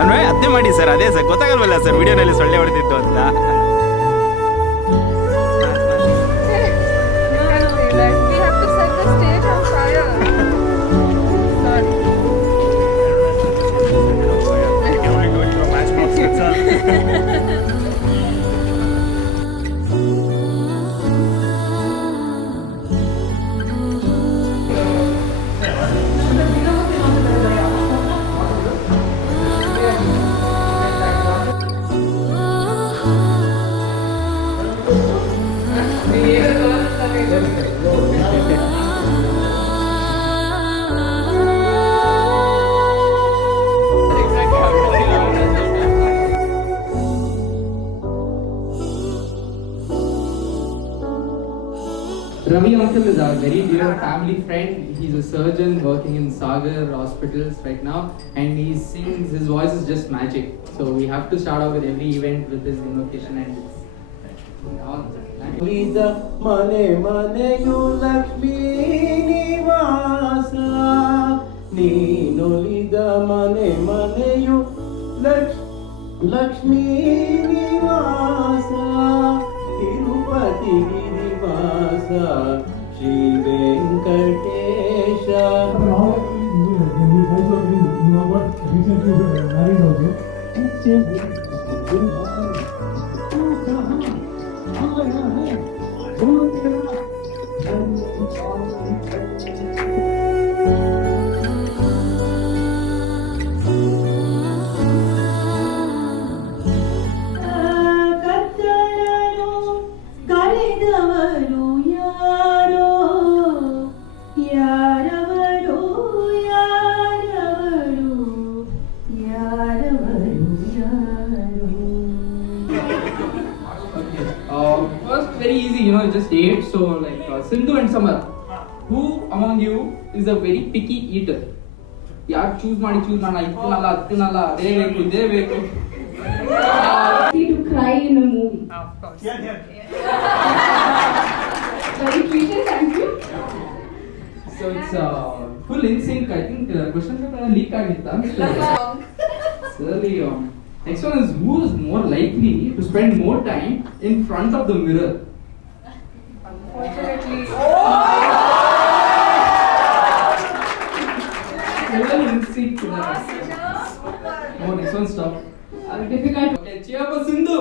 ಅಂದ್ರೆ ಅದೇ ಮಾಡಿ ಸರ್, ಅದೇ ಸರ್ ಗೊತ್ತಾಗಲ್ವಲ್ಲ ಸರ್ ವಿಡಿಯೋನಲ್ಲಿ ಸೊಳ್ಳೆ ಹೊಡೆದಿತ್ತು ಅಂತ. Ravi uncle is a very dear family friend. He's a surgeon working in Sagar hospitals right now, and he sings. His voice is just magic. So we have to start off with every event with his invocation and his. ಮನೆ ಮನೆಯು ಲಕ್ಷ್ಮೀ ನಿವಾಸ, ನೀನೊಲಿದ ಮನೆ ಮನೆಯು ಲಕ್ಷ್ಮೀ ನಿವಾಸ, ತಿರುಪತಿ ಗಿರಿವಾಸ Shri Venkatesha. First, very easy, just 8. So, like Sindhu and Samar, who among you is a very picky eater? ಯಾರು choose ಮಾಡಿ ಇತ್ತಿನಲ್ಲ ಅತ್ತಿನಲ್ಲ ಅದೇ ಬೇಕು ಇದೇ ಬೇಕು. To cry in a movie. Of course. Very treated, thank you. So it's full in sync. I think question paper leak ಆಗಿತ್ತಾ? Really, next one is, who is more likely to spend more time in front of the mirror? Unfortunately. Well, in sync. Oh, next one stop. Difficult. Okay, cheer for Sindhu.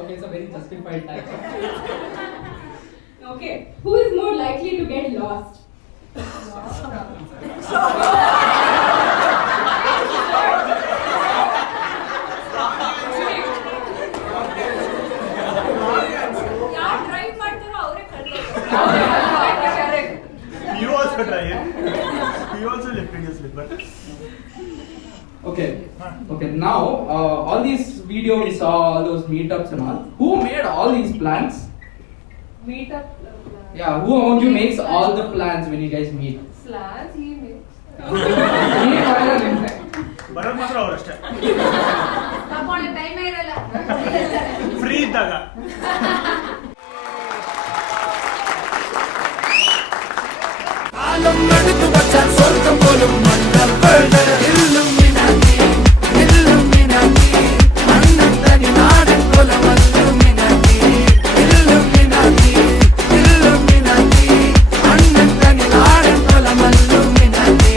Okay, it's a very justified type. Okay, who is more likely to get lost? You also try it. You also lifted your slipper. Okay. Now, all these videos we saw, all those meetups and all. Who made all these plans? Meetup. Yeah, who among you makes all the plans when you guys meet? Slans, he makes. ಬರೋದು ಮಾತ್ರ ಅವರಷ್ಟೇ. ತಗೊಂಡು ಟೈಮೇ ಇರಲ್ಲ. Free ಇದ್ದಾಗ. കാലം എടുത്തു വച്ചാൽ സ്വർഗം പോലും മണ്ണൽ അണ്ണത്തനി നാടൻ കൊലമല്ലുമിനാക്കി അണ്ണത്തനി നാടൻ കൊലമല്ലുമിനാക്കി.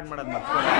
ಸ್ಟಾರ್ಟ್ ಮಾಡೋದು ಮತ್ತೆ